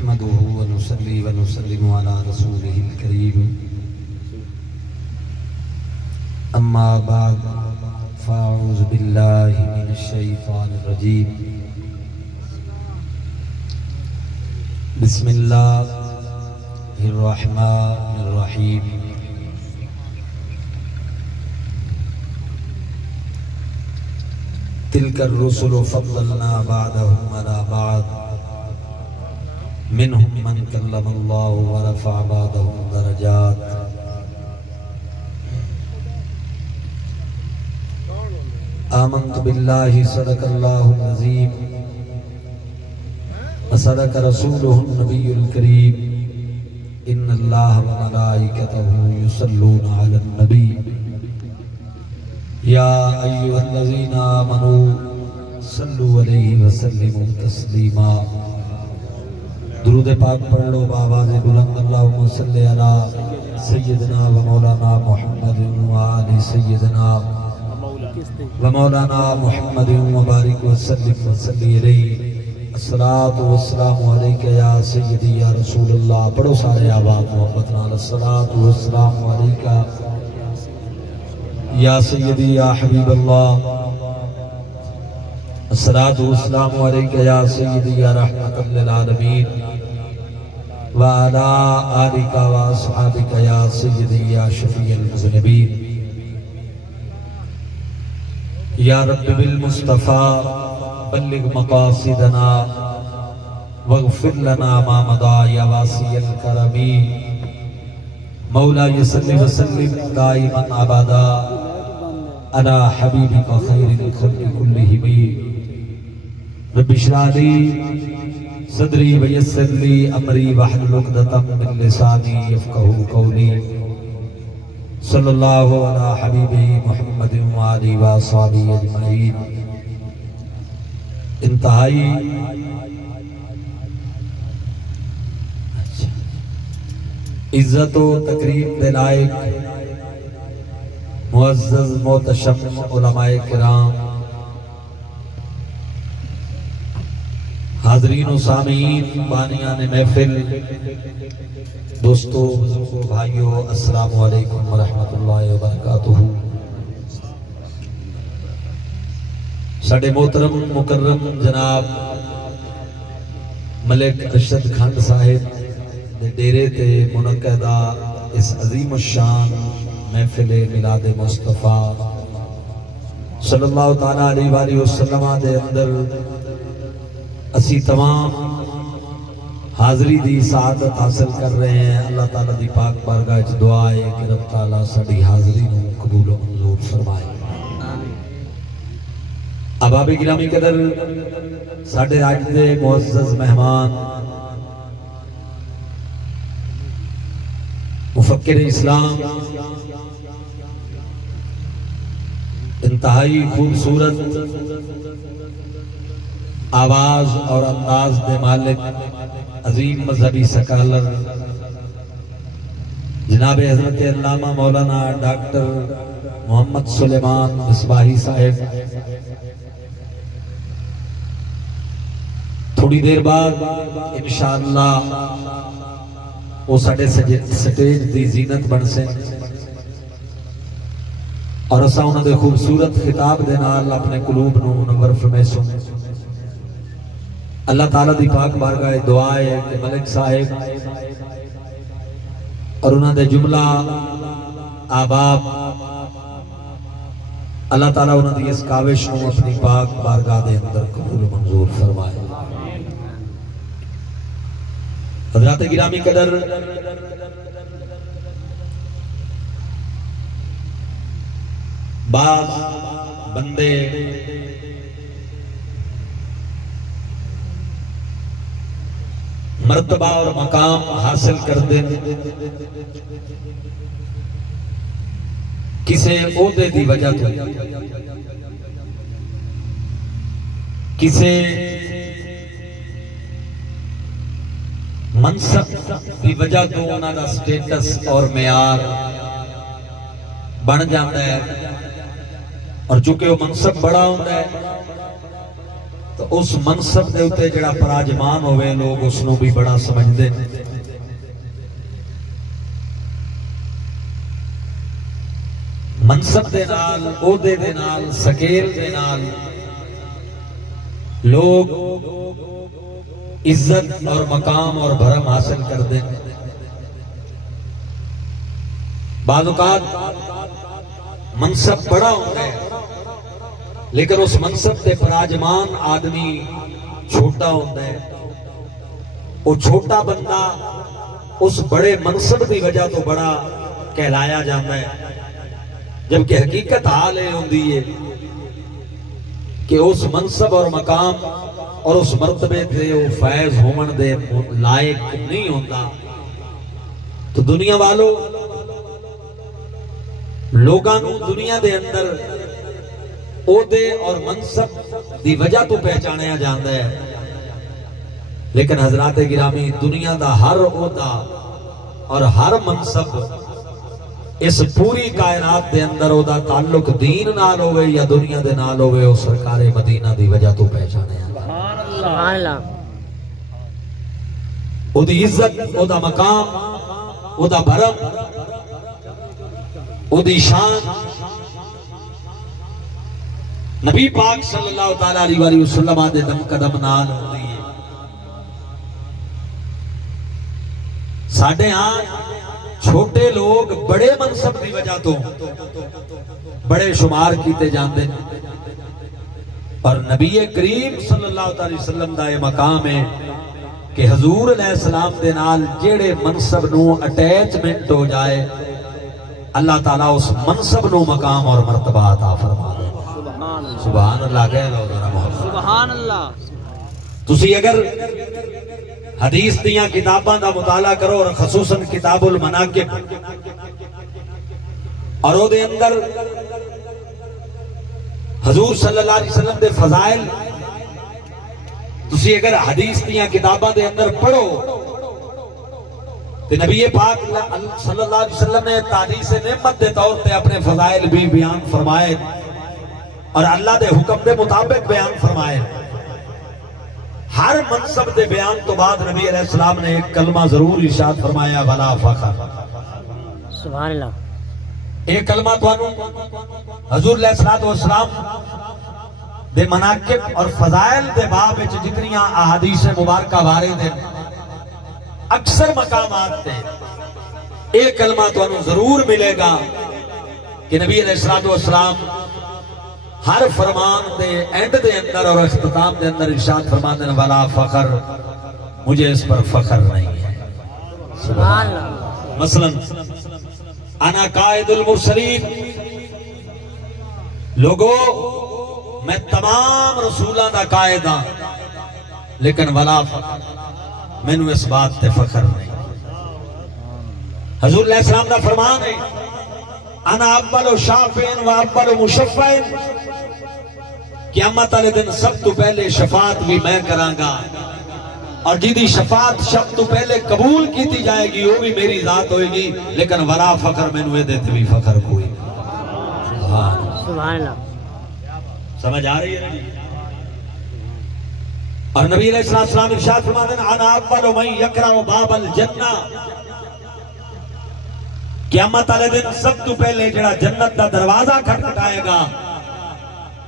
نحمده ونصلي ونسلم على رسوله الكريم أما بعد فأعوذ بالله من الشيطان الرجيم بسم الله الرحمن الرحيم تلك الرسل فضلنا بعضهم على بعض منهم من كلم الله ورفع بعضهم درجات آمنت بالله صدق الله العظيم وصدق رسوله النبي الكريم إن الله وملائكته يصلون على النبي يا أيها الذين آمنوا صلوا عليه وسلموا تسليما درود پاک پڑھ لو بآواز بلند اللہم صلی علی سیدنا و مولانا محمد و آل سیدنا و مولانا محمد و بارک وسلم وسلی علیہ الصلاة والسلام علیکہ یا سیدی یا رسول اللہ. پڑھو سارے آباد محبت نال الصلاة والسلام علیکہ یا سیدی یا حبیب اللہ الصلاة والسلام علیکہ یا سیدی یا رحمت للعالمین وعلا آلکہ واصحابکہ یا سیدی یا شفیع المذنبین یا رب بالمصطفیٰ بلغ مقاصدنا واغفر لنا ما مضى یا واسی الکرمی مولا صلی وسلم دائما ابدا انا حبیبک خیر الخلق کلہم رب اشرح لی صدری ویسر لی امری واحلل عقدۃ من لسانی یفقہوا قولی صلی اللہ علی حبیبہ محمد وآلہ وصحبہ اجمعین. انتہائی عزت و تکریم کے لائق معزز محتشم علماء کرام، حاضرین و سامعین، بانیان محفل، دوستو، بزرگوں، بھائیو، السلام علیکم ورحمۃ اللہ وبرکاتہ. ساڈے محترم مکرم جناب ملک ارشد کھنڈ صاحب دے ڈیرے تے منعقدہ اس عظیم الشان محفل میلاد مصطفیٰ صلی اللہ تعالیٰ علیہ وآلہ وسلم دے اندر اسی تمام حاضری دی سعادت حاصل کر رہے ہیں. اللہ تعالیٰ دی پاک بارگاہ وچ دعا ہے کہ رب تعالیٰ ساڈی حاضری نوں قبول و منظور فرمائے. احباب گرامی قدر، ساڈے اج دے معزز مہمان مفکر اسلام، انتہائی خوبصورت آواز اور انداز دے مالک، عظیم مذہبی سکالر جناب حضرت علامہ مولانا ڈاکٹر محمد سلیمان مصباحی صاحب تھوڑی دیر بعد انشاءاللہ وہ ساڑھے سٹیج دی زینت بن سے اور اسا انہوں دے خوبصورت خطاب دے نال اپنے قلوب نو منور فرمائے سن. اللہ تعالیٰ دی پاک بارگاہ دعا ہے کہ ملک صاحب اور انہوں دے جملہ آباب اللہ تعالیٰ انہوں دی اس کاوش نو اپنی پاک بارگاہ دے اندر قبول منظور فرمائے. حضرات گرامی قدر، بعض بندے مرتبہ اور مقام حاصل کر دیں کسے عہدے دی وجہ تو، کسے منصب دی وجہ تو انہاں دا سٹیٹس اور معیار بن جاتا ہے، اور چونکہ وہ منصب بڑا ہوتا ہے تو اس منصب دے اتے جڑا پراجمان ہوئے لوگ اس نو بھی بڑا سمجھ دے. منصب دے نال، عہدے دے نال، سکیل دے نال لوگ عزت اور مقام اور بھرم حاصل کر دیں. بعض اوقات منصب بڑا ہوتا ہے لیکن اس منصب تے پراجمان آدمی چھوٹا ہوتا ہے. وہ چھوٹا بندہ اس بڑے منصب کی وجہ تو بڑا کہلایا جاتا ہے، جبکہ حقیقت حال یہ ہوتی ہے کہ اس منصب اور مقام اور اس مرتبے سے وہ فیض ہون دے لائق نہیں ہوتا. تو دنیا والوں لوگاں نو دنیا دے اندر عہدے اور منصب دی وجہ تو پہچانیا جاتا ہے، لیکن حضرات گرامی دنیا دا ہر عہدہ اور ہر منصب اس پوری کائنات دے اندر او دا تعلق دین نال ہوئے یا دنیا دے نال ہوئے او سرکار مدینہ دی وجہ تو پہچانیا. سبحان اللہ. او دی عزت، او دا مقام، او دا بھرم، او دی شان نبی پاک صلی اللہ تعالیٰ علیہ وسلم دے دم قدم نال ہوندی ہے. ساڈے ہاں چھوٹے لوگ بڑے منصب دی وجہ تو بڑے شمار کیتے جاندے اور نبی کریم صلی اللہ علیہ وسلم دا یہ مقام ہے کہ حضور علیہ السلام دے نال جیڑے منصب نو اٹیچمنٹ ہو جائے اللہ تعالیٰ اس منصب نو مقام اور مرتبہ عطا فرما دے. سبحان اللہ کہہ لو ذرا محمد. سبحان اللہ. تسی اگر حدیث دیاں کتاباں دا مطالعہ کرو اور خصوصاً کتاب المناقب اور او دے اندر حضور صلی اللہ علیہ وسلم دے فضائل تسی اگر حدیث دیاں کتاباں دے اندر پڑھو تو نبی پاک صلی اللہ علیہ وسلم نے تحدیث نعمت دے طور پہ اپنے فضائل بھی بیان فرمائے اور اللہ دے حکم دے مطابق بیان فرمائے. ہر منصب دے بیان تو بعد نبی علیہ السلام نے ایک کلمہ ضرور ارشاد فرمایا ولا فخر. سبحان اللہ. ایک کلمہ توانو حضور علیہ السلام دے مناقب اور فضائل دے باب وچ جتنیاں احادیث مبارکہ وارد ہیں اکثر مقامات تے ایک کلمہ توانو ضرور ملے گا کہ نبی علیہ السلام ہر فرمان دے اینڈ دے اندر اور اختتام دے اندر ارشاد فرماتے ہیں ولا فخر، مجھے اس پر فخر نہیں ہے. سبحان اللہ. مثلا انا قائد المرسلین، لوگو میں تمام رسولاں دا قائد ہاں لیکن ولا فخر، مینوں اس بات تے فخر نہیں. حضور علیہ السلام دا فرمان ہے انا اول شافع و اول مشفع، قیامت والے دن سب تو پہلے شفاعت بھی میں کراں گا اور جیدی شفاعت سب تو پہلے قبول کیتی جائے گی وہ بھی میری ذات ہوئے گی لیکن ولا فخر میں نوے دیتے بھی فخر کوئی. سبحان اللہ. سمجھ آ رہی ہے؟ اور نبی علیہ السلام ارشاد فرماتے ہیں انا اول من یقرع باب الجنہ، قیامت والے دن سب تو پہلے جڑا جنت دا دروازہ کھٹکھٹائے گا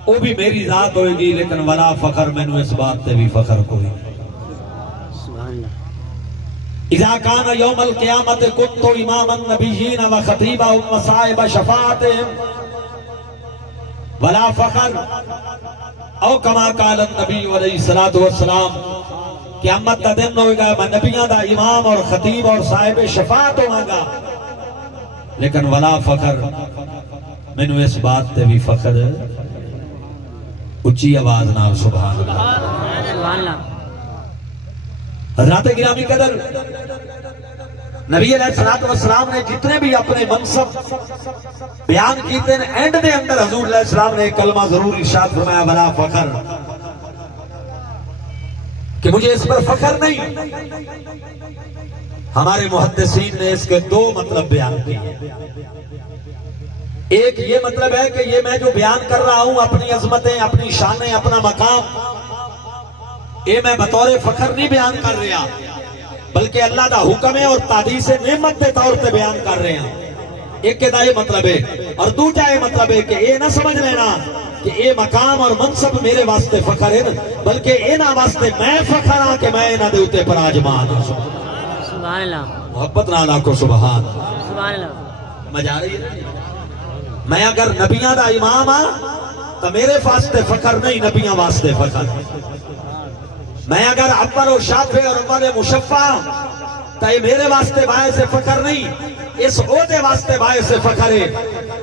وہ بھی میری ذات ہوئے گی لیکن ولا فخر، میں نے اس بات تے بھی فخر کوئی. سبحان اللہ. اذا کان یوم القیامت کنت امام النبیین و خطیبا و صاحب شفاعتهم ولا فخر او کما قال النبی علیہ الصلوۃ والسلام، قیامت دا دن ہوئے گا میں نبیوں دا امام اور خطیب اور صاحب شفاعت ہوں گا لیکن ولا فخر، میں نے اس بات تے بھی فخر. اچھی آواز نال سبحان اللہ. سبحان اللہ. حضرات گرامی قدر نبی علیہ السلام نے جتنے بھی اپنے منصب بیان کیتے ہیں اینڈ دے اندر حضور علیہ السلام نے ایک کلمہ ضرور ارشاد فرمایا ولا فخر، کہ مجھے اس پر فخر نہیں. ہمارے محدثین نے اس کے دو مطلب بیان کیے. ایک یہ مطلب ہے کہ یہ میں جو بیان کر رہا ہوں اپنی عظمتیں، اپنی شانیں، اپنا مقام اے میں بطور فخر نہیں بیان کر رہا بلکہ اللہ دا حکم ہے اور تعدیث نعمت دے طور پہ بیان کر رہے ہیں. ایک دا یہ مطلب ہے اور دوجا یہ مطلب ہے کہ اے نہ سمجھ لینا کہ اے مقام اور منصب میرے واسطے فخر ہے بلکہ اینا واسطے میں فخر ہاں کہ میں اینا دے اتے پر آجمان ہوں. سبحان اللہ محبت نالا کو سبحان. سبحان اللہ سمجھ آ رہی ہے؟ میں اگر نبیاں دا امام ہاں تو میرے واسطے فخر نہیں نبیاں واسطے فخر. میں اگر اول و شافع اور اول مشفع تو یہ میرے واسطے باعث فخر نہیں اس عہدے واسطے باعث فخر ہے.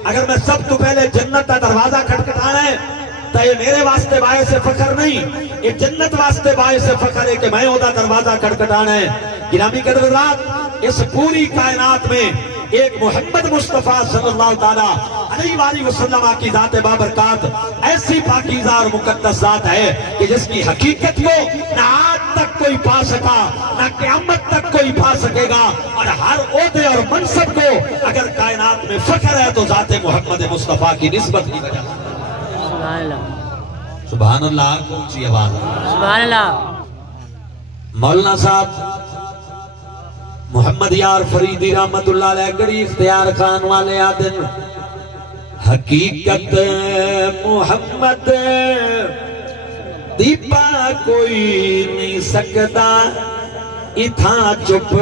اگر میں سب تو پہلے جنت کا دروازہ کھٹکھٹانا ہے تو یہ میرے واسطے باعث فخر نہیں یہ جنت واسطے باعث فخر ہے کہ میں عہدہ دروازہ کھٹکھٹانا ہے. گرامی قدرات اس پوری کائنات میں ایک محمد مصطفیٰ صلی اللہ تعالیٰ علیہ وآلہ وسلم کی ذات بابرکات ایسی پاکیزہ اور مقدس ذات ہے کہ جس کی حقیقت کو نہ آج تک کوئی پا سکا نہ قیامت تک کوئی پا سکے گا. اور ہر عہدے اور منصب کو اگر کائنات میں فخر ہے تو ذات محمد مصطفیٰ کی نسبت کی وجہ. سبحان اللہ سبحان اللہ اونچی آواز. سبحان اللہ. مولانا صاحب محمد یار فریدی رحمت اللہ علیہ گڑی اختیار خان والے آدن حقیقت محمد دیپا کوئی نہیں سکتا اتھا چپ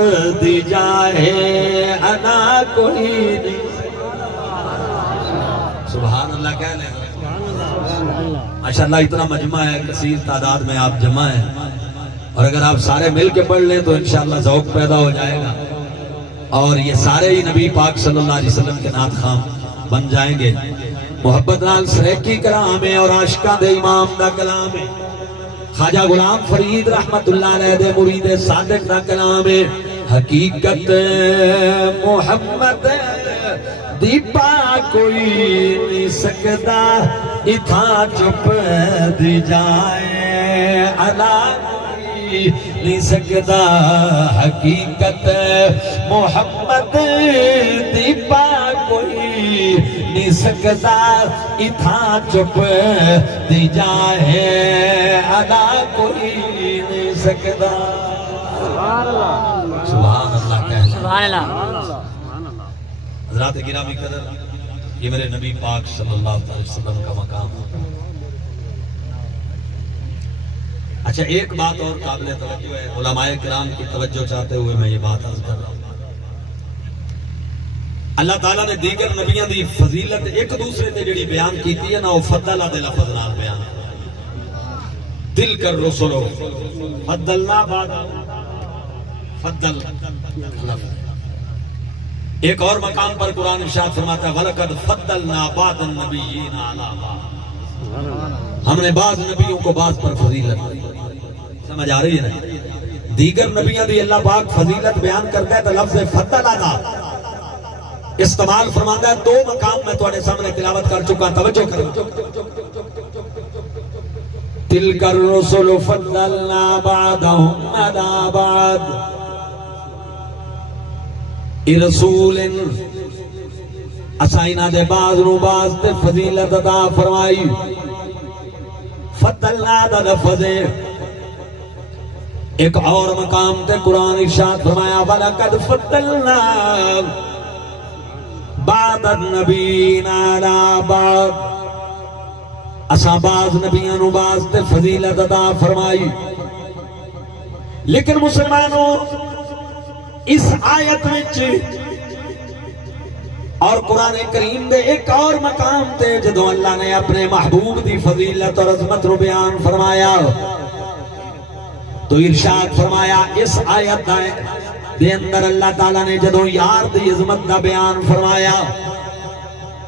دی جائے انا کوئی نہیں. سبحان اللہ کہہ لیں. ماشاءاللہ اتنا مجمع ہے کثیر تعداد میں آپ جمع ہیں اور اگر آپ سارے مل کے پڑھ لیں تو انشاءاللہ ذوق پیدا ہو جائے گا اور یہ سارے ہی نبی پاک صلی اللہ علیہ وسلم کے نعت خواں بن جائیں گے. محبت نال سریکی کلام ہے اور عاشقاں دے امام دا کلام ہے. خواجہ غلام فرید رحمت اللہ علیہ دے مرید صادق دا کلام ہے. حقیقت محمد دیپا کوئی نہیں سکتا اتھا چپ دی جائے الا نہیں سکتا. حقیقت محمد دیپا کوئی نہیں سکتا اتھا چپ دی جائے ادا کوئی نہیں سکتا. سبحان اللہ کہہ. سبحان اللہ. حضرات گرامی قدر یہ میرے نبی پاک صلی اللہ علیہ وسلم کا مقام ہے. اچھا ایک بات اور قابل توجہ ہے علماء کرام کی توجہ چاہتے ہوئے میں یہ بات عرض کر رہا ہوں. اللہ تعالیٰ نے دیگر نبیوں دی فضیلت ایک دوسرے تے جڑی بیان کیتی ہے نا وہ فضلہ دے لفظ نال بیان ہے. دل کر رسولو فضلنا بعد فضل لفظ. ایک اور مقام پر قرآن ارشاد فرماتا ہے وَلَقَدْ فَضَّلْنَا بَعْضَ النَّبِيِّينَ عَلَىٰ بَعْضٍ. ہم نے بعض نبیوں کو بعض پر فضیلت دی. سمجھ آ رہی ہے نا. دیگر نبیوں دی اللہ پاک فضیلت بیان کرتا ہے تو لفظ فضل آدھا استعمال فرماتا ہے. دو مقام میں تواڈے سامنے تلاوت کر چکا توجہ کرو. تِلْكَ الرُّسُلُ فَضَّلْنَا بَعْضَهُمْ عَلَىٰ بَعْضٍ رسول اسائنا دے بعض نو بعض تے فضیلت عطا فرمائی. فضلنا دا لفظ ہے. ایک اور مقام تے قرآن ارشاد فرمایا وَلَقَدْ فَضَّلْنَا بَعْضَ النَّبِيِّينَ عَلَىٰ بَعْضٍ. اساں بعض نبیوں نو بعض تے فضیلت عطا فرمائی. لیکن مسلمانوں اس آیت وچ اور قرآن کریم دے ایک اور مقام تے جدو اللہ نے اپنے محبوب دی فضیلت اور عظمت رو بیان فرمایا تو ارشاد فرمایا اس آیت دے اندر اللہ تعالیٰ نے جدو یار دی عظمت دا بیان فرمایا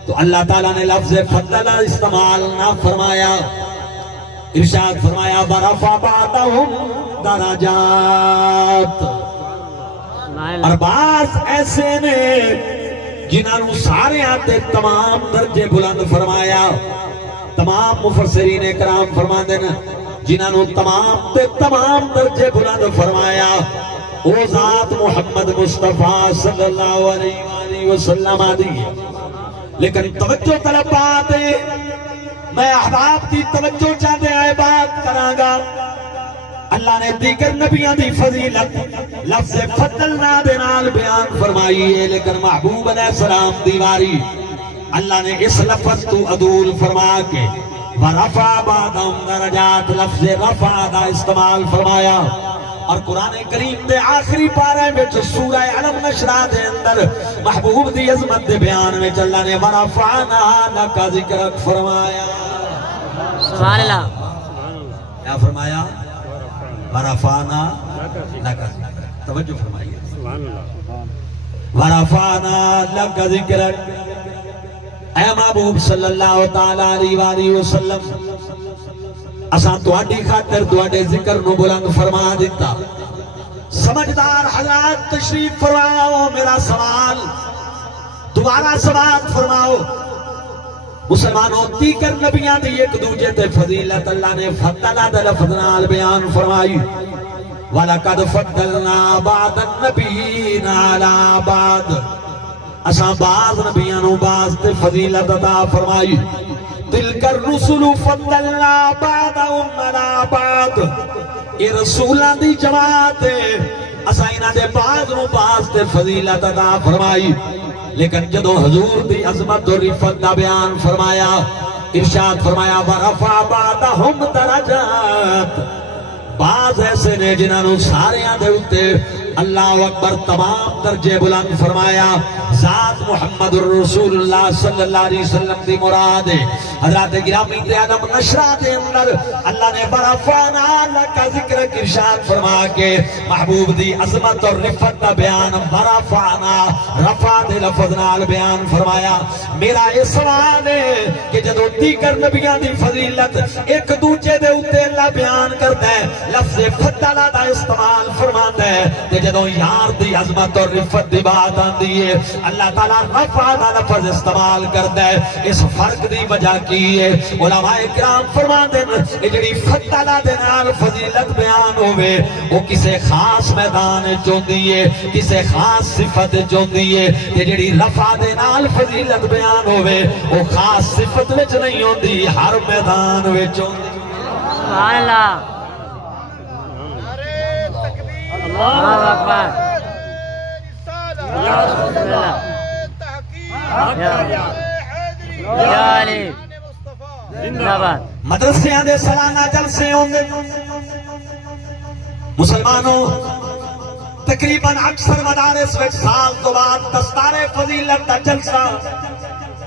تو اللہ تعالیٰ نے لفظ فضل استعمال نہ فرمایا. ارشاد فرمایا وَرَفَعَ بَعْضَهُمْ دَرَجَاتٍ. اور بعض ایسے نے جنہوں سارے آتے تمام درجے بلند فرمایا. تمام مفسرین کرام فرما دینا جنہوں تمام تے تمام درجے بلند فرمایا او ذات محمد مصطفیٰ صلی اللہ علیہ وسلم آدھی. لیکن توجہ طلب بات ہے میں احباب کی توجہ چاہتے آئے بات کرانگا. اللہ نے دیگر نبیوں دی فضیلت لفظ فضلنا دے نال بیان فرمائی ہے، لیکن محبوب علیہ السلام دی واری اللہ نے اس لفظ تو عدول فرما کے ورفع بعضهم درجات لفظ رفع دا استعمال فرمایا، اور قرآن کریم دے آخری پارے میں سورہ علم نشرہ دے اندر محبوب دی عظمت دے بیان میں اللہ نے ورفعنا لک ذکرک فرمایا۔ سبحان اللہ، کیا فرمایا؟ ورفعنا لک ذکرک، توجہ فرمائیے، ورفعنا لک ذکرک، اے محبوب صلی اللہ تعالیٰ علیہ وسلم اساں تواڈی خاطر تواڈے ذکر نو بلند فرما دیتا۔ سمجھدار حضرات تشریف فرماؤ، میرا سوال دوبارہ سماعت فرماؤ۔ مسلمانوں دیگر نبیاں دی ایک دوجے تے فضیلت اللہ نے فضلہ دے لفظ نال بیان فرمائی، وَلَقَدْ فَضَّلْنَا بَعْضَ النَّبِيِّينَ عَلَىٰ بَعْضٍ، اساں بعض نبیاں نو بعض تے فضیلت عطا فرمائی۔ تِلْكَ الرُّسُلُ فَضَّلْنَا بَعْضَهُمْ عَلَىٰ بَعْضٍ، یہ رسولاں دی جماعت ہے، اساں انہاں دے بعض نو بعض تے فضیلت عطا فرمائی۔ لیکن جدو حضور دی عظمت اور رفعت دا بیان فرمایا، ارشاد فرمایا وَرَفَعَ بَعْضَهُمْ دَرَجَاتٍ، بعض ایسے نے جنہاں نو ساریاں دے اُتے اللہ اکبر تمام درجے بلند فرمایا۔ ذات محمد الرسول اللہ صلی اللہ علیہ وسلم دی مراد ہے۔ حضرات گرامی دے عالم نشرہ دے اندر اللہ نے ورفعنا لک ذکرک ارشاد فرما کے محبوب دی عظمت اور رفعت دا بیان ورفعنا رفع دے لفظ نال بیان فرمایا۔ میرا یہ سوال ہے کہ جدو دیگر نبیاں دی فضیلت ایک دوجے دے اوتے اللہ بیان کرتا ہے، لفظ فضلہ دا استعمال فرماتا ہے، تے جدو یار دی عظمت اور رفعت دی بات آندی ہے اللہ تعالیٰ رفع دا لفظ استعمال کرتا ہے۔ اس فرق دی وجہ کی ہے، علماء کرام فرماتے ہیں کہ جڑی فضلہ دے نال فضیلت بیان ہوئے وہ کسے خاص میدان چوندی ہے، کسے خاص صفت چوندی ہے، تے جڑی رفع دے نال فضیلت بیان ہوئے وہ خاص صفت وچ نہیں ہوندی، ہر میدان وچ ہوندی۔ سبحان اللہ، اللہ اکبر، یا علی زندہ باد۔ مدرسیاں دے سالانہ جلسے ہوندے، مسلمانوں تقریباً اکثر مدارس وچ سال تو بعد دستار فضیلت دا جلسہ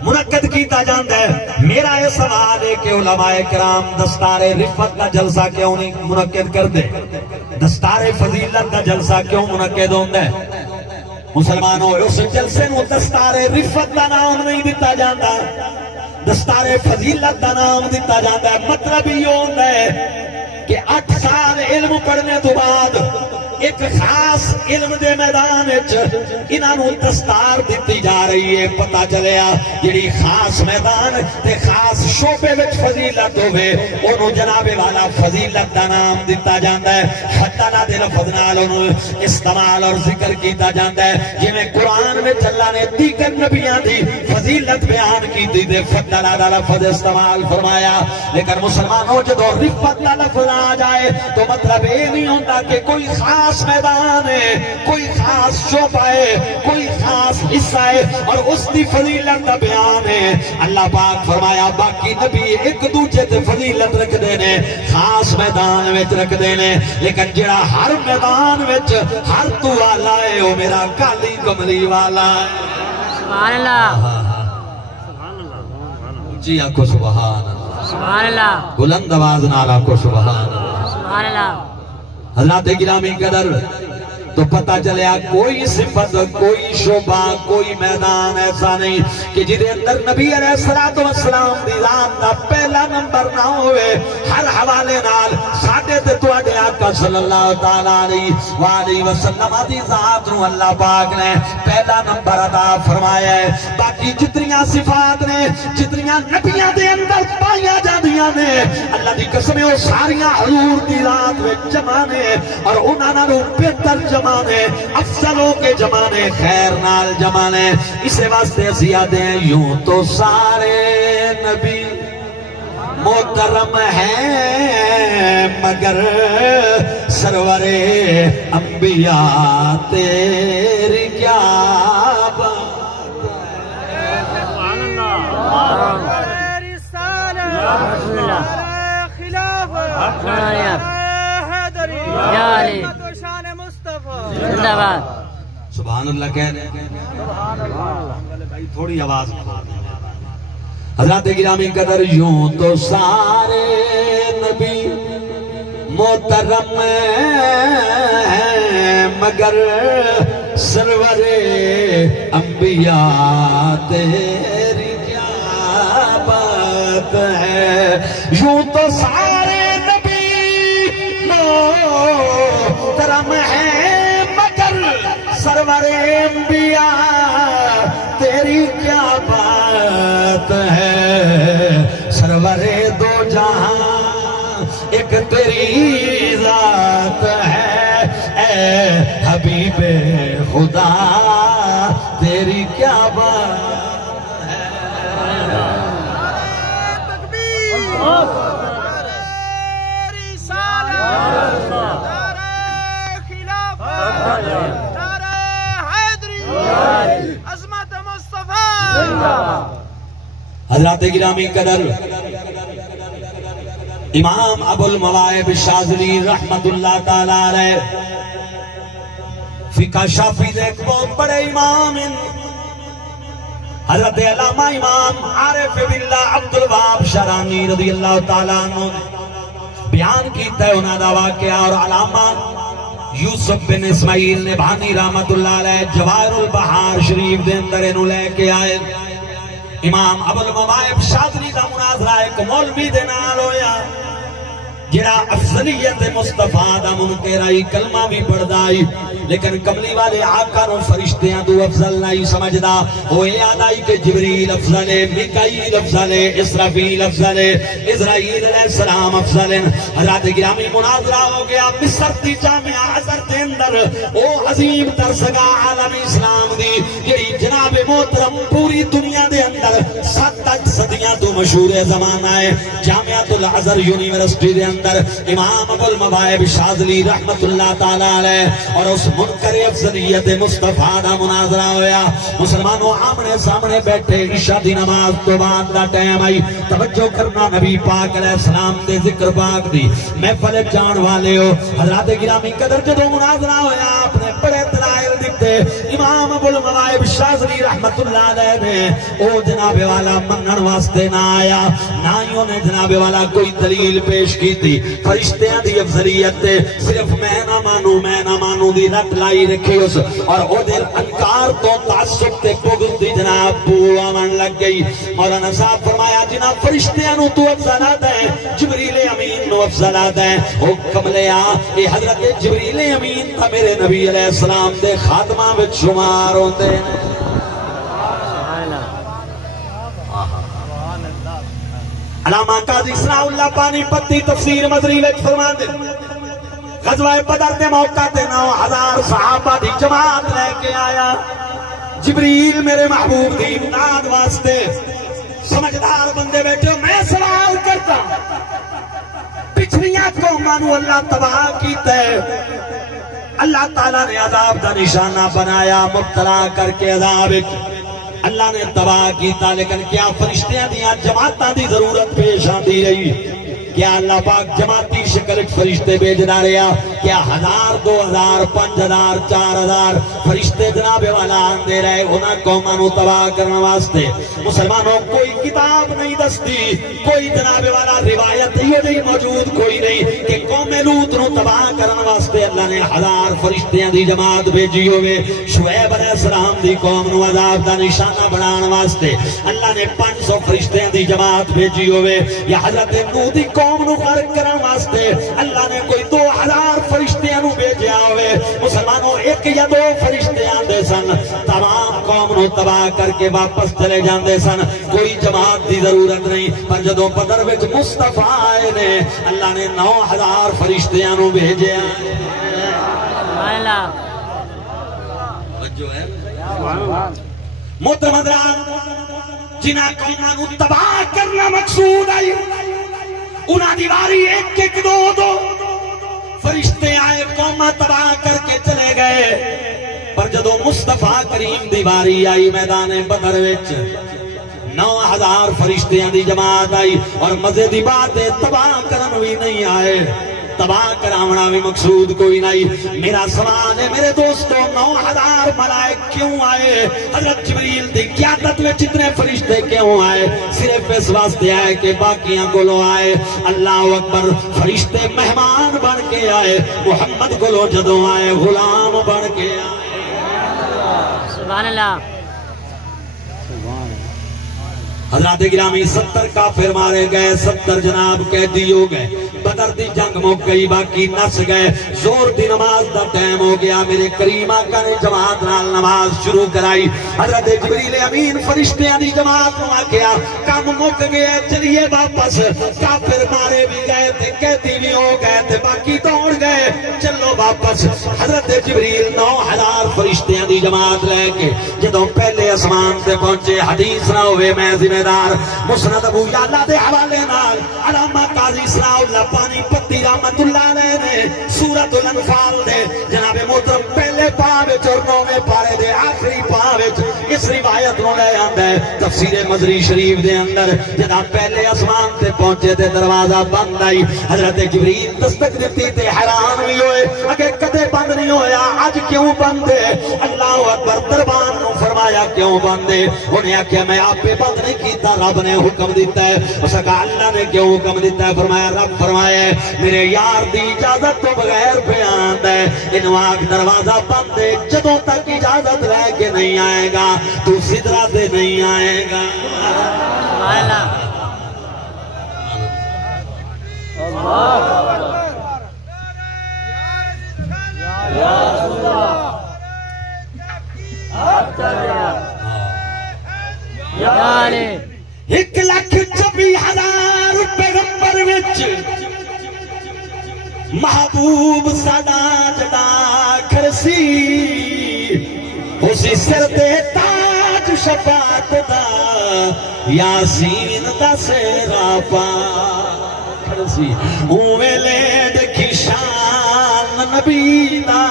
منعقد کیتا جاندا ہے۔ میرا یہ سوال ہے کہ علماء کرام دستار رفعت دا جلسہ کیوں نہیں منعقد کردے؟ دستار فضیلت دا جلسہ کیوں منعقد ہوندا ہے؟ مسلمانوں اس جلسے نو دستار رفعت دا نام نہیں دیتا جاندا، دستار فضیلت دا نام دیتا جاندا ہے۔ مطلب یہ ہوتا ہے کہ 8 سال علم پڑھنے تو بعد ایک خاص علم دے میدان انہاں نو دستار دیتی جا رہی ہے۔ پتہ چلیا جڑی خاص میدان تے خاص شعبے وچ فضیلت ہوے اونوں جناب والا فضیلت دا نام دیتا جاندا ہے۔ فضلہ دے لفظ نال اونوں استعمال اور ذکر کیتا جاندا ہے، جویں قرآن وچ اللہ نے دیگر نبیاں دی فضیلت بیان کیتی تے فضلہ دا لفظ استعمال فرمایا۔ لیکن مسلمانوں جدو رفعت دا لفظ آ جائے تو مطلب یہ نہیں ہوتا کہ کوئی خاص میدان ہے، کوئی خاص شعبہ ہے، کوئی خاص حصہ ہے اور اس دی فضیلت کا بیان ہے۔ اللہ پاک فرمایا باقی نبی ایک دوجے تے فضیلت رکھ دینے، خاص میدان وچ رکھ دینے، لیکن جڑا ہر میدان وچ ہر تو والا ہے وہ میرا کالی کملی والا ہے۔ سبحان اللہ، جی آنکھو سبحان اللہ، سبحان اللہ، بلند آواز نال آنکھو سبحان اللہ۔ سبحان اللہ۔ حضرات گرامی قدر تو پتہ چلیا کوئی صفت، کوئی شعبہ، کوئی میدان ایسا نہیں کہ جدے اندر نبی علیہ السلام دی ذات دا پہلا نمبر نہ ہوئے۔ ہر حوالے نال ساڈے تے تواڈے آقا صلی اللہ تعالیٰ علیہ وسلم دی ذات نو اللہ پاک نے پہلا نمبر عطا فرمایا ہے۔ باقی جتنیاں صفات نے جتنیاں نبیاں دے اندر پائیاں جاندیاں نے اللہ دی قسم وہ ساریاں حضور دی ذات وچ جمع نے اور انہاں نالوں بہتر جمانے افضلوں کے جمانے خیر نال جمانے۔ اسے واسطے اسی آدھے ہیں یوں تو سارے نبی محترم ہیں مگر سرور انبیاء تیری کیا بات زندہ باد سبحان اللہ کہہ رہے ہیں بھائی تھوڑی آواز حضرات گرامی قدر یوں تو سارے نبی محترم ہیں مگر سرور انبیاء تیری کیا بات ہے یوں تو سارے نبی محترم ہیں مگر سرور انبیاء تیری کیا بات ہے سرور دو جہاں ایک تیری ذات ہے اے حبیب خدا تیری کیا بات ہے حضرات گرامی قدر امام ابو المواہب شاذلی رحمت اللہ تعالیٰ علیہ فقہ شافعی دے ایک بہت بڑے امام ہیں حضرت علامہ امام عارف باللہ عبدالوہاب شرانی رضی اللہ تعالیٰ عنہ بیان کیتا ہے انہاں دا واقعہ اور علامہ یوسف بن اسماعیل نبھانی رحمت اللہ علیہ جواہر البحار شریف دے اندر انہوں لے کے آئے امام ابو المواہب شاذلی دا مناظرہ ایک مولوی دے نال ہویا جڑا افضلیت مصطفیٰ دا منکر آئی کلمہ بھی پڑھ آئی لیکن کملی والے آقا نو فرشتیاں دو افضل نہیں سمجھدا وہ یاد آئی کہ جبریل افضل ہے میکائیل افضل ہے اسرافیل افضل ہے اسرائیل علیہ السلام افضل ہیں حضرات گرامی مناظرہ ہو گیا مصر دی جامعہ ازہر دے اندر او عظیم ترسگاہ عالم اسلام دی جڑی جناب محترم پوری دنیا دے اندر 7 صدیاں تو مشہور زمانہ ہے جامعہ الازہر یونیورسٹی دے اندر امام ابو المواہب شاذلی رحمت اللہ تعالیٰ علیہ اور اس منکر افضلیت مصطفیٰ دا مناظرہ ہویا مسلمانوں آمنے سامنے بیٹھے عشاء دی نماز تو بعد دا ٹائم آئی توجہ کرنا نبی پاک علیہ السلام دے ذکر پاک دی محفل جان والے ہو حضرات گرامی قدر جدو مناظرہ ہویا اپنے بڑے دلائل دیتے امام ابو المواہب شاذلی رحمت اللہ علیہ نے او جناب والا منن واسطے نہ آیا نہ ہی انہیں جناب والا کوئی دلیل پیش کی تھی فرشتیاں دی افضلیت تے صرف میں نہ مانوں دی رٹ لائی رکھی اس اور او دل انکار تو تعصب تے بغض دی جناب بوا من لگ گئی مولانا صاحب فرمایا جناب فرشتیاں نو تو افضلات ہیں جبریل امین نو افضلات ہیں او کملیا اے حضرت جبریل امین تھا میرے نبی علیہ السلام دے خاتمہ وچ شمار ہوندے ہیں علامہ قاضی ثناء اللہ پانی پتی تفسیر مدری وچ فرماندے غزوہ بدر دے موقع تے 9000 صحابہ دی جماعت لے کے آیا جبریل میرے محبوب دی امداد واسطے سمجھدار بندے بیٹھے میں سوال کرتا پچھلیاں قوماں نو اللہ تباہ کیتا ہے اللہ تعالیٰ نے عذاب دا نشانہ بنایا مبتلا کر کے عذاب اللہ نے تباہ کیتا لیکن کیا فرشتیاں دیاں جماعتاں دی ضرورت پیش آندی رہی کیا اللہ پاک جماعتی شکل فرشتے بھیجنا رہا کیا 1000 2000 5000 4000 فرشتے جناب والا آندے رہے انہاں قوماں نو تباہ کرنے واسطے مسلمانوں کوئی کتاب نہیں دستی کوئی جناب والا روایت یہ نہیں موجود کوئی نہیں کہ قوم لوط نو تباہ کرنے واسطے اللہ نے 1000 فرشتیاں دی جماعت بھیجی ہوئے شعیب علیہ السلام دی قوم نو عذاب دا نشانہ بنانے واسطے اللہ نے 500 فرشتیاں دی جماعت بھیجی ہوئے یا حضرت نوح دی قوم نو غرق کرنے واسطے اللہ نے کوئی 2000 فرشتیاں نو بھیجیا ہوئے مسلمانوں 1 یا 2 فرشتے آندے سن تمام قوم نو تباہ کر کے واپس چلے جاندے سن کوئی جماعت دی ضرورت نہیں پر جدوں بدر وچ مصطفیٰ آئے نے اللہ نے 9000 فرشتیاں نو بھیجیا محترم حضرات جنہاں قوماں نو تباہ کرنا مقصود آئی انہاں دی واری 1 1 2 2 فرشتے آئے قوما تباہ کر کے چلے گئے، پر جدو مصطفیٰ کریم دی واری آئی میدان بدر وچ 9000 فرشتیاں دی جماعت آئی، اور مزے دی بات ہے تباہ کرن بھی نہیں آئے، تباہ کراونا بھی مقصود کوئی نہیں۔ میرا سوال ہے میرے دوستو، 9000 ملائک کیوں آئے؟ حضرت جبریل دی قیادت میں جتنے فرشتے کیوں آئے؟ صرف اس واسطے آئے کہ باقیاں کولو آئے اللہ اکبر، فرشتے مہمان بن کے آئے، محمد کولو جدوں آئے غلام بن کے آئے۔ سبحان اللہ۔ حضرات گرامی 70 کافر مارے گئے، 70 جناب قیدی ہو گئے، بدر دی جنگ مک گئی، باقی نس گئے، زور دی نماز دا ٹائم ہو گیا، میرے کریم آقا نے جماعت نال نماز شروع کرائی۔ حضرت جبریل امین فرشتیاں دی جماعت نو آکھیا کام مک گیا چلیے واپس، کافر مارے بھی گئے تے قیدی بھی ہو گئے تے باقی دوڑ گئے، چلو واپس۔ حضرت جبریل 9000 فرشتیاں دی جماعت لے کے جدوں پہلے آسمان تے پہنچے، حدیث نہ ہوئے میں ذمہ دار، مسند ابو یعلا دے حوالے نال علامہ قاضی صلاح اللہ پانی پتی رحمت اللہ علیہ نے سورۃ الانفال دے جناب محترم پہلے پاہ وچ اور 9ویں پارے دے آخری پاہ وچ اس روایت نو لے آندا ہے تفسیر مزری شریف دے اندر، جناب پہلے آسمان تے پہنچے تے دروازہ بند آئی، حضرت جبریل دستک دتی تے حیران بھی ہوئے، اگے کدے بند نہیں ہویا، اج کیوں بند ہے؟ اللہ اکبر، دربان نو فرمایا کیوں بند ہے؟ انہیں آکھیا میں آپ پہ بند نہیں کیتا، رب نے حکم دیتا ہے۔ اس کہا اللہ نے کیوں حکم دیتا ہے؟ فرمایا رب فرمایا ہے میرے یار دی اجازت تو بغیر بیان ہے، انواق دروازہ بند ہے، جدوں تک اجازت لے کے نہیں آئے گا تو سدرہ دے نہیں آئے گا۔ سبحان اللہ۔ ایک لاکھ 24,000 پیغمبر وچ محبوب ساڈا جدا کرسی، اسی سر تے تاج شفاعت دا یاسین دا سیرا پا کرسی، اوے لے دکھی شان نبی دا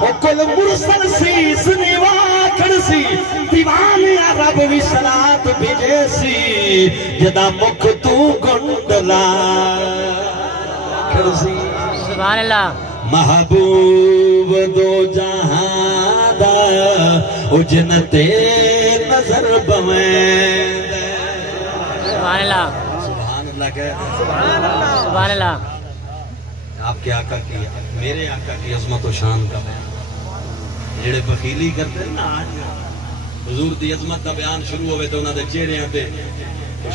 او کل مرسل سی سنیوا کرسی، دیوان یا رب بھی صلات بھیجے سی جدا مکھ تو گنڈلا کرسی۔ سبحان اللہ۔ محبوب دو جہاں دا او جنتے نظر بویں دے۔ سبحان اللہ۔ سبحان اللہ کہہ سبحان اللہ۔ آپ کے آقا کی، میرے آقا کی عظمت و شان کا بیان، جڑے بخیلی کرتے ہیں نا آج حضور دی عظمت دا بیان شروع ہوئے تو انہاں دے چہریاں تے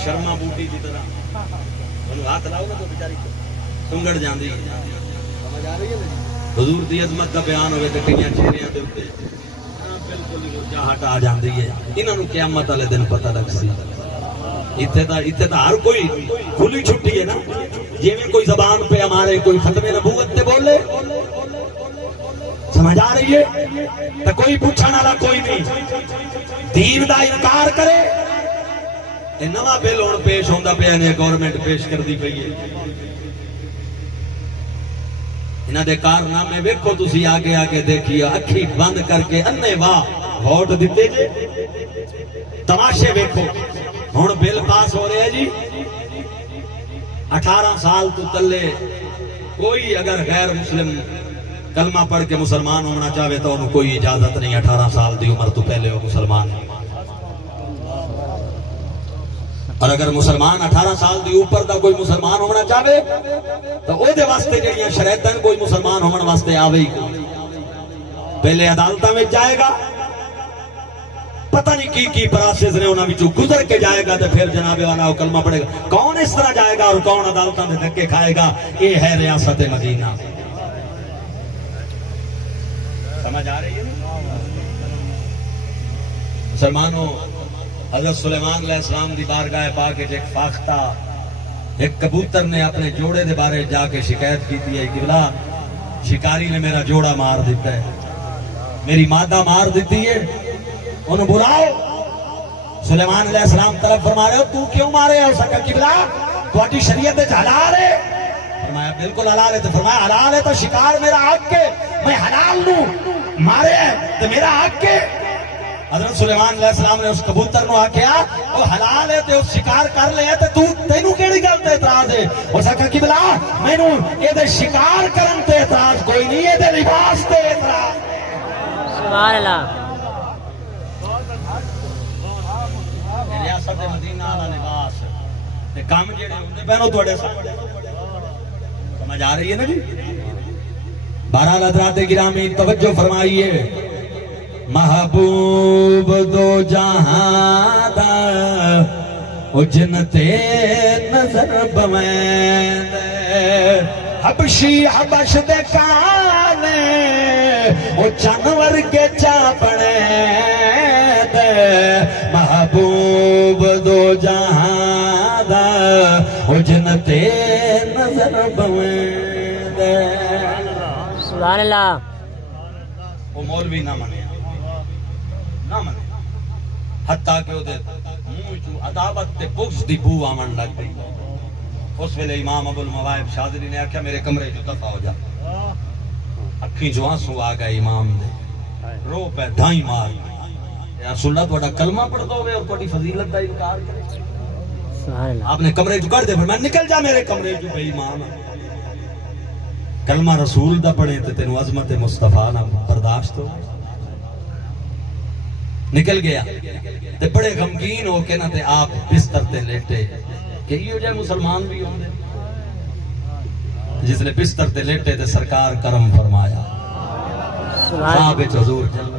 شرما بوٹی دی طرح انہوں ہاتھ لاؤ نا تو بیچاری سنگڑ جاندی، سمجھ آ رہی ہے نا؟ حضور دی عظمت دا بیان ہوئے تو کئیاں چہریاں تے اوتے بالکل جہٹ آ جاندی ہے، انہاں نوں قیامت والے دن پتہ لگ سی۔ اتنے تا ہر کوئی کھلی چھٹی ہے نا، جی میں کوئی زبان پہ ہمارے کوئی ختم نبوت تے بولے، سمجھ آ رہی ہے؟ تو کوئی پوچھنے والا کوئی نہیں، دین دا انکار کرے، یہ نواں بل ہوں پیش ہوتا پیا نے گورنمنٹ پیش کر دی پئی ہے، انہاں دے کارنامے ویکھو تسی آگے آگے دیکھیے، اکھی بند کر کے انے واہ ووٹ دیتے جے، تماشے ویکھو۔ ہوں بل پاس ہو رہے ہیں جی 18 سال تو تلے کوئی اگر غیر مسلم کلمہ پڑھ کے مسلمان ہونا چاہے تو انہوں کوئی اجازت نہیں، 18 سال دی عمر تو پہلے ہو مسلمان نہیں، اور اگر مسلمان 18 سال دی اوپر دا کوئی مسلمان ہونا چاہے تو او دے واسطے جڑیاں شرائطاں کوئی مسلمان ہونے واسطے آوے ہی، پہلے عدالتاں میں جائے گا، پتہ نہیں کی پراسس نے انہاں وچوں گزر کے جائے گا، تو پھر جناب والا کلمہ پڑھے گا، کون اس طرح جائے گا اور کون عدالتاں دے دھکے کھائے گا؟ یہ ہے ریاست مدینہ۔ سمجھ آ رہی ہے مسلمانوں؟ حضرت سلیمان علیہ السلام دی بارگاہ پاک ایک فاختہ ایک کبوتر نے اپنے جوڑے دے بارے جا کے شکایت کی ہے کہ بلا شکاری نے میرا جوڑا مار دیتا ہے، میری مادہ مار دیتی ہے، انہوں بلاؤ۔ سلیمان علیہ السلام طرف فرما رہے ہو تو کیوں مارے ہو؟ سکا قبلہ تواڈی شریعت وچ حلال ہے؟ فرمایا بالکل حلال ہے. تو فرمایا حلال ہے تو شکار میرا حق کے میں حلال نو مارے ہے تو میرا حق کے. حضرت سلیمان علیہ السلام نے اس کبوتر نو آکھیا او حلال ہے تے او شکار کر لے تے تو تینوں کیڑی گل تے اعتراض ہے؟ اس آکھیا کہ بلا مینوں اے دے شکار کرن تے اعتراض کوئی نہیں, اے دے لباس تے اعتراض. سبحان اللہ. ریاست مدینہ والا لباس تے کام جڑے ہوندے پہنو تواڈے سامنے سمجھ آ رہی ہے نا جی. بہرحال حضرات گرامی توجہ فرمائیے. محبوب دو جہاں دا او جنتے نظر بوین دے حبشی حبش دے کانے او جانور کے چاپڑے دے. محبوب دو جہاں دا او جنتے نظر بوین دے. سبحان اللہ. وہ مولوی نہ منے نہ منے حتیٰ کہ وہ دے منہ چو عداوت تے بغض دی بو آمن لگ گئی. اس ویلے امام ابو المواہب شاذلی نے آکھیا میرے کمرے جو دفع ہو جا. اکھیں جو آنسو آ گئے امام دے رو پہ دھائیں مار. یا رسول اللہ تواڈا کلمہ پڑھ دو گے اور تواڈی فضیلت دا انکار کرے. سبحان اللہ. آپ نے کمرے جو کر دے پھر میں نکل جا میرے کمرے جو بے امام. کلمہ رسول دا پڑھے تے تینوں عظمت مصطفیٰ نہ برداشت ہو. نکل گیا تے بڑے غمگین ہو کے نہ تے آپ بستر تے لیٹے کہ یہ جائے مسلمان بھی ہوں دے. جس نے بستر تے لیٹے تے سرکار کرم فرمایا. خواب حضور جل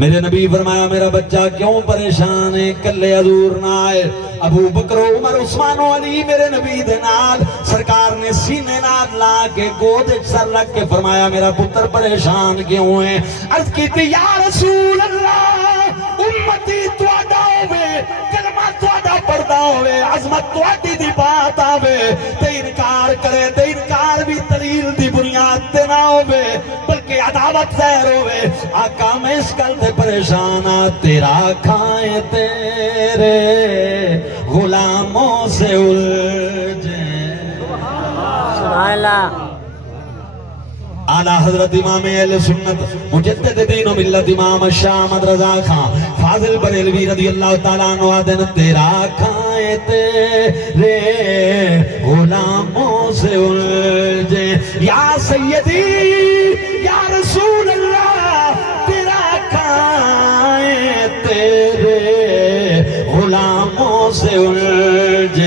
میرے نبی فرمایا میرا بچہ کیوں پریشان ہے, کلے حضور نہ آئے. ابو بکر عمر عثمان و علی میرے نبی دے نال سرکار نے سینے نال لا کے گود سر رکھ کے فرمایا میرا پتر پریشان کیوں ہے؟ عرض کیتی یا رسول اللہ امتی تواڈا ہوے کلمہ تواڈا پڑھدا ہوے عظمت تواڈی دی بات آوے تے انکار کرے تے انکار بھی دلیل دی بنیاد تے نہ ہوے بلکہ عداوت ظاہر ہوے. آقا میں اس گل تے پریشان ہاں تیرا کھائیں تیرے غلاموں سے الجھیں. سبحان اللہ. اعلیٰ حضرت امام اہل سنت مجدد دین و ملت امام شاہ احمد رضا خان فاضل بریلوی رضی اللہ تعالیٰ عنہ دن تیرا کھائیں تیرے غلاموں سے الجھیں. یا سیدی یا رسول اللہ تیرا کھائیں تیرے غلاموں سے الجھیں.